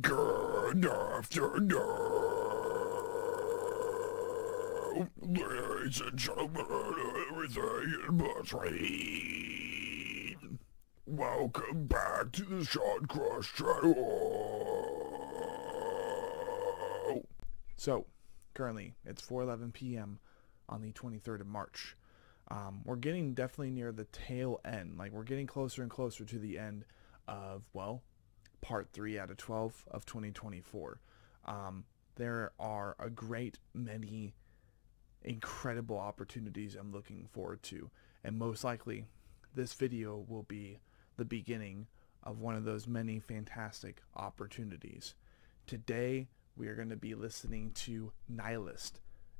Good afternoon, ladies and gentlemen, everything in between. Welcome back to the Sean Cross channel. So, currently, it's 4:11 p.m. on the 23rd of March. We're getting definitely near the tail end. Like, we're getting closer and closer to the end of, well, part 3 out of 12 of 2024. There are a great many incredible opportunities I'm looking forward to, and most likely this video will be the beginning of one of those many fantastic opportunities. Today we are going to be listening to Nylist,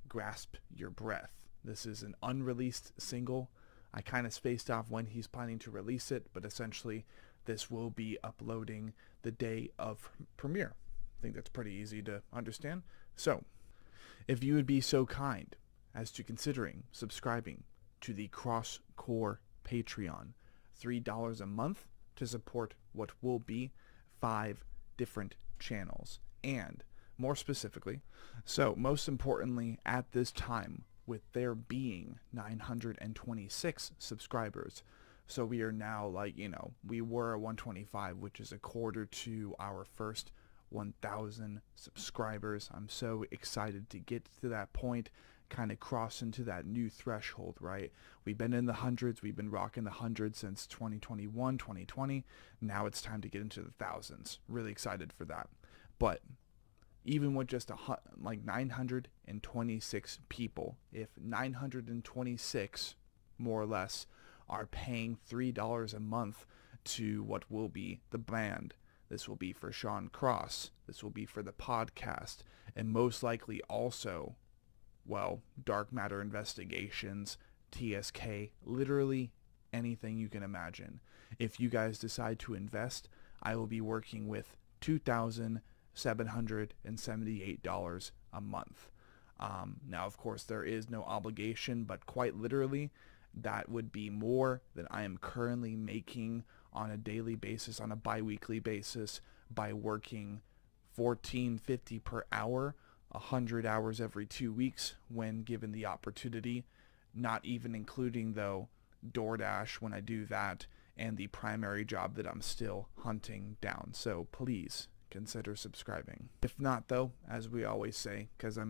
Grasp Your Breath. This is an unreleased single. I kind of spaced off when he's planning to release it, but essentially this will be uploading the day of premiere. I think that's pretty easy to understand. So, if you would be so kind as to considering subscribing to the Crosscore Patreon, $3 a month to support what will be 5 different channels. And more specifically, so most importantly at this time, with there being 926 subscribers, so we are now we were at 125, which is a quarter to our first 1,000 subscribers. I'm so excited to get to that point, kind of cross into that new threshold, right? We've been in the hundreds. We've been rocking the hundreds since 2021, 2020. Now it's time to get into the thousands. Really excited for that. But even with just 926 people, if 926 more or less are paying $3 a month to what will be the band. This will be for Sean Cross. This will be for the podcast. And most likely also, well, Dark Matter Investigations, TSK, literally anything you can imagine. If you guys decide to invest, I will be working with $2,778 a month. Now, of course, there is no obligation, but quite literally, that would be more than I am currently making on a daily basis, on a bi-weekly basis, by working $14.50 per hour, 100 hours every 2 weeks when given the opportunity, not even including, though, DoorDash when I do that, and the primary job that I'm still hunting down. So please consider subscribing. If not, though, as we always say, because I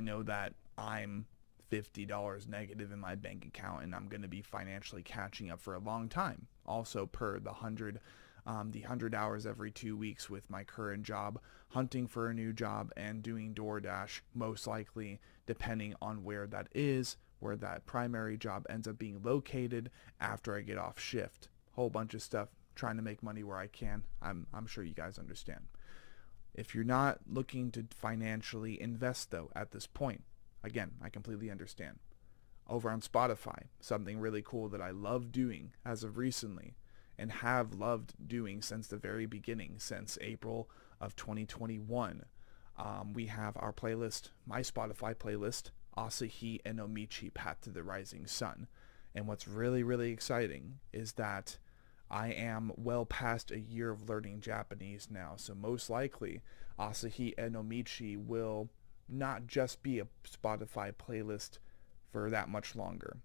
know that I'm $50 negative in my bank account, and I'm going to be financially catching up for a long time. Also, per the 100 hours every 2 weeks with my current job, hunting for a new job, and doing DoorDash, most likely, depending on where that is, where that primary job ends up being located after I get off shift. Whole bunch of stuff, trying to make money where I can. I'm sure you guys understand. If you're not looking to financially invest, though, at this point, again, I completely understand. Over on Spotify, something really cool that I love doing as of recently and have loved doing since the very beginning, since April of 2021, we have our playlist, my Spotify playlist, Asahi and Omichi, Path to the Rising Sun. And what's really, really exciting is that I am well past a year of learning Japanese now, so most likely Asahi and Omichi will not just be a Spotify playlist for that much longer.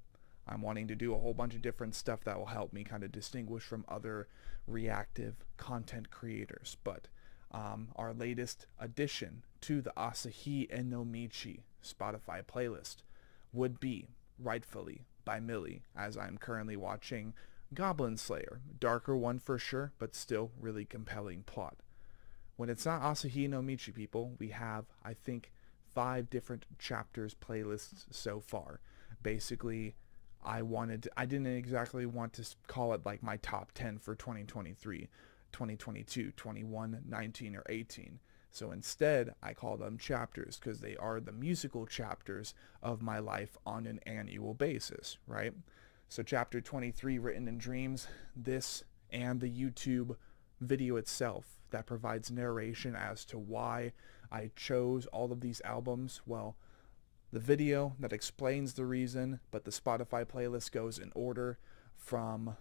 I'm wanting to do a whole bunch of different stuff that will help me kind of distinguish from other reactive content creators. But our latest addition to the Asahi and Nomichi Spotify playlist would be, rightfully, by Millie, as I'm currently watching Goblin Slayer. Darker one for sure, but still really compelling plot. When it's not Asahi no Michi, people, we have, I think, 5 different chapters playlists so far. Basically, I didn't exactly want to call it like my top 10 for 2023, 2022, 21, 19, or 18. So instead, I call them chapters because they are the musical chapters of my life on an annual basis, right? So chapter 23, Written in Dreams, this and the YouTube video itself that provides narration as to why I chose all of these albums. Well, the video that explains the reason, but the Spotify playlist goes in order from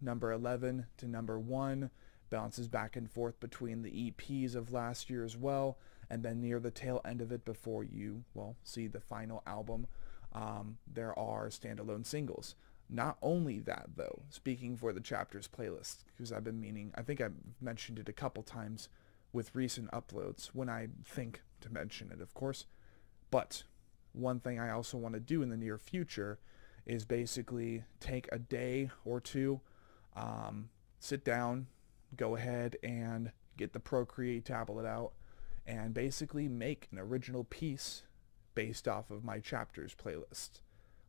number 11 to number 1, bounces back and forth between the EPs of last year as well, and then near the tail end of it, before you, well, see the final album, there are standalone singles. Not only that, though, speaking for the chapters playlist, because I've been meaning, I think I've mentioned it a couple times with recent uploads, when I think to mention it, of course, but one thing I also want to do in the near future is basically take a day or two, sit down, go ahead and get the Procreate tablet out, and basically make an original piece based off of my chapters playlist.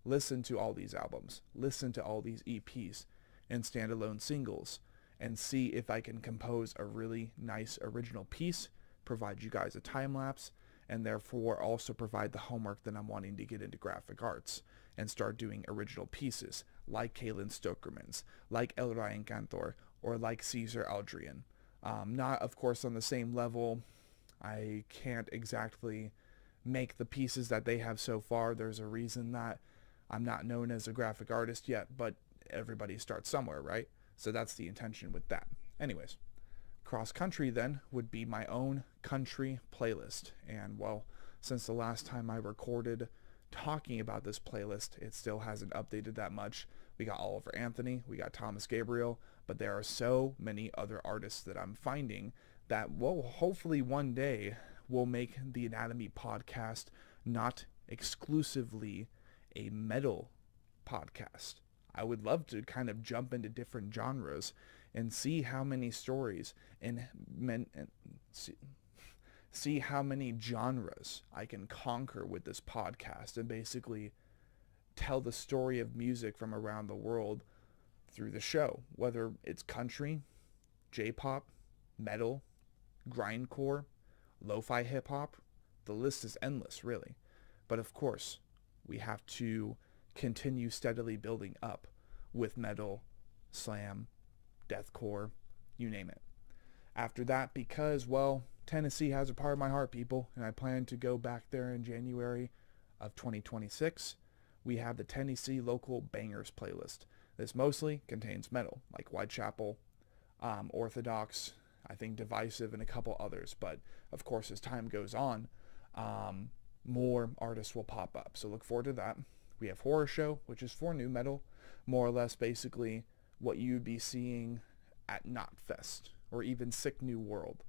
Listen to all these albums, listen to all these EPs and standalone singles, and see if I can compose a really nice original piece, provide you guys a time lapse, and therefore also provide the homework that I'm wanting to get into graphic arts and start doing original pieces like Kaylin Stokerman's, like El Ryan Cantor, or like Caesar Aldrian. Not, of course, on the same level. I can't exactly make the pieces that they have so far. There's a reason that I'm not known as a graphic artist yet, but everybody starts somewhere, right? So that's the intention with that. Anyways, cross country then would be my own country playlist. And well, since the last time I recorded talking about this playlist, it still hasn't updated that much. We got Oliver Anthony, we got Thomas Gabriel, but there are so many other artists that I'm finding that, well, hopefully one day will make the Anatomy podcast not exclusively a metal podcast. I would love to kind of jump into different genres and see how many stories and see how many genres I can conquer with this podcast, and basically tell the story of music from around the world through the show, whether it's country, J-pop, metal, grindcore, lo-fi hip-hop. The list is endless, really. But of course, we have to continue steadily building up with metal, slam, deathcore, you name it. After that, because, well, Tennessee has a part of my heart, people, and I plan to go back there in January of 2026. We have the Tennessee Local Bangers playlist. This mostly contains metal, like Whitechapel, Orthodox, I think Divisive, and a couple others. But, of course, as time goes on, more artists will pop up. So look forward to that. We have Horror Show, which is for new metal, more or less basically what you'd be seeing at Knotfest or even Sick New World.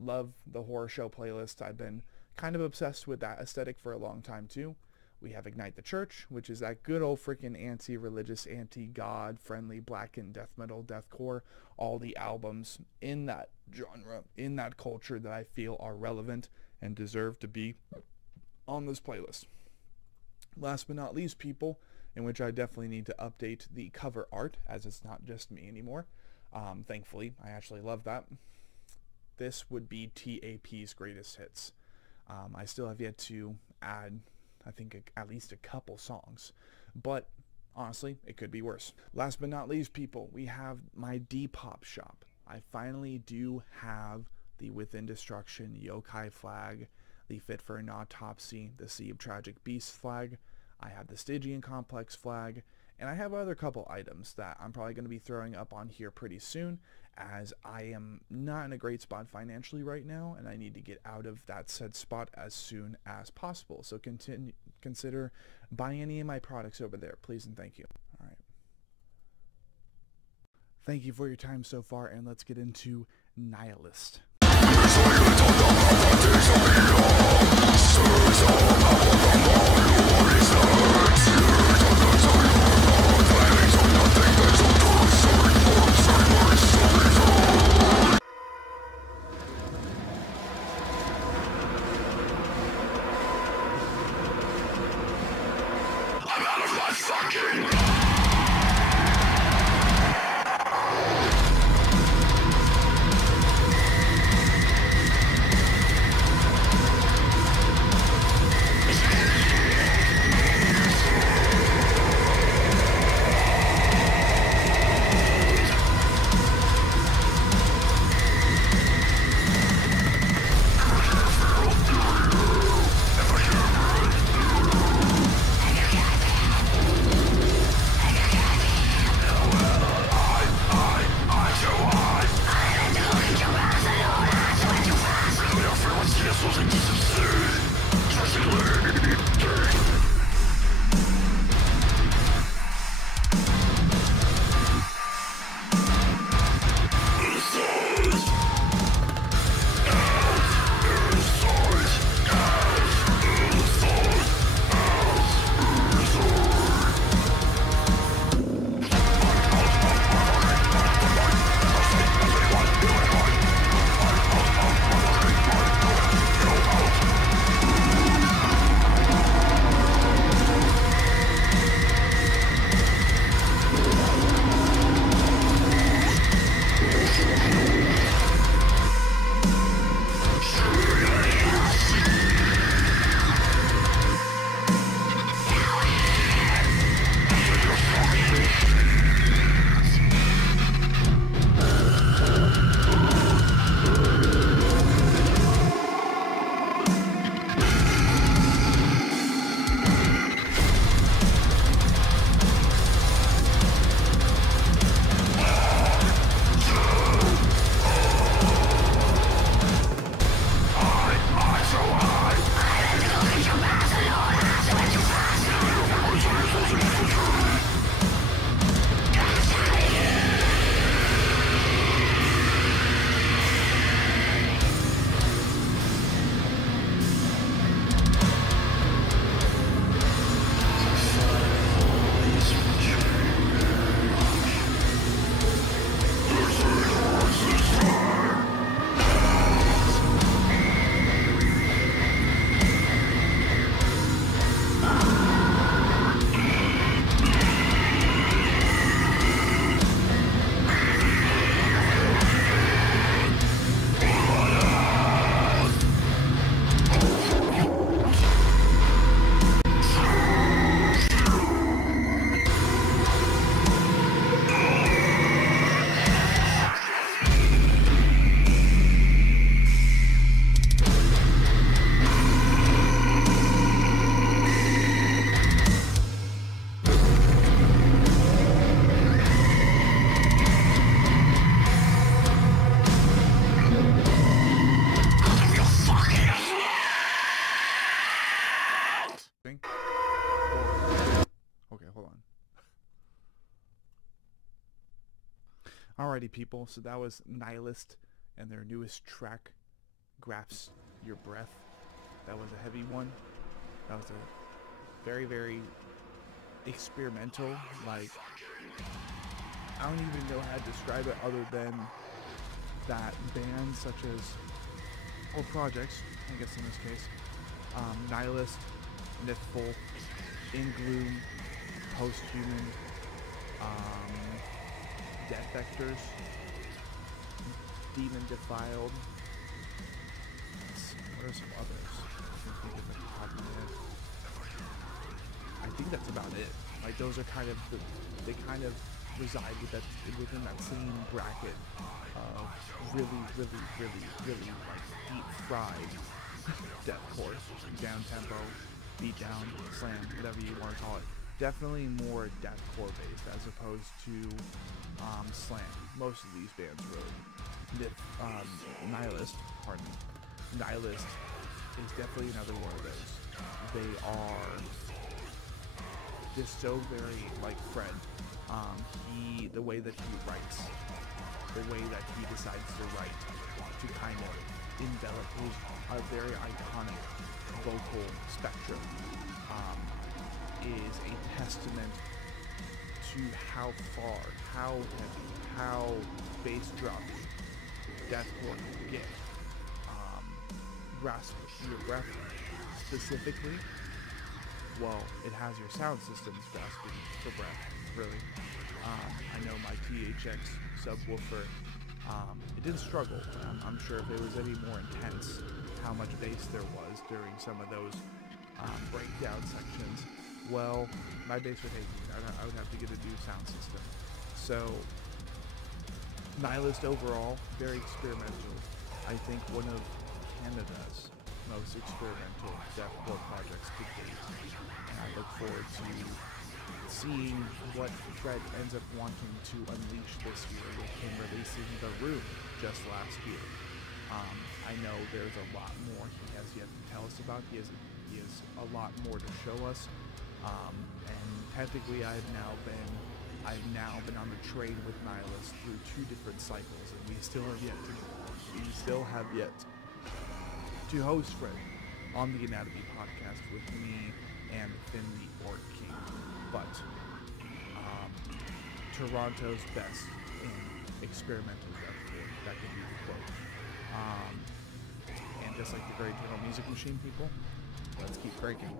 Love the Horror Show playlist. I've been kind of obsessed with that aesthetic for a long time too. We have Ignite the Church, which is that good old freaking anti-religious, anti-God friendly blackened death metal, deathcore, all the albums in that genre, in that culture that I feel are relevant and deserve to be on this playlist. Last but not least, people, in which I definitely need to update the cover art, as it's not just me anymore. Thankfully, I actually love that. This would be TAP's greatest hits. I still have yet to add, I think, at least a couple songs, but honestly, it could be worse. Last but not least, people, we have my Depop shop. I finally do have the Within Destruction Yokai flag, the Fit for an Autopsy, the Sea of Tragic Beasts flag. I have the Stygian Complex flag, and I have other couple items that I'm probably going to be throwing up on here pretty soon, as I am not in a great spot financially right now, and I need to get out of that said spot as soon as possible. So consider buying any of my products over there, please and thank you. All right. Thank you for your time so far, and let's get into Nylist. Alrighty, people, so that was Nylist and their newest track, Graphs Your Breath. That was a heavy one. That was a very, very experimental, like, I don't even know how to describe it other than that bands such as, or projects, I guess in this case, Nylist, Mythful, In Gloom, Posthuman, Death Vectors, Demon Defiled. What are some others? I think of the top of my head. I think that's about it. Like, those are kind of they kind of reside within that same bracket of really like deep fried deathcore, downtempo, beatdown, slam, whatever you want to call it. Definitely more deathcore based as opposed to slam. Most of these bands really. Nylist, pardon me. Nylist is definitely another one of those. They are just so very like Fred. The way that he writes, the way that he decides to write, to kind of envelop his a very iconic vocal spectrum, is a testament to how far, how heavy, how bass drums deathcore can get. Grasp Your Breath specifically, well, it has your sound systems grasping for breath, really. I know my THX subwoofer, it didn't struggle. I'm sure if it was any more intense, how much bass there was during some of those breakdown sections, well, my bass would hate me. I would have to get a new sound system. So, Nylist overall, very experimental. I think one of Canada's most experimental deathcore projects to date. And I look forward to seeing what Fred ends up wanting to unleash this year with him releasing The Room just last year. I know there's a lot more he has yet to tell us about. He has a lot more to show us. And technically I've now been on the train with Nylist through 2 different cycles, and we still have yet to host Fred on the Anatomy Podcast with me and Finn the Orc King. But Toronto's best in experimental deathcore, that could be the quote. And just like the Great Eternal Music Machine, people, let's keep breaking.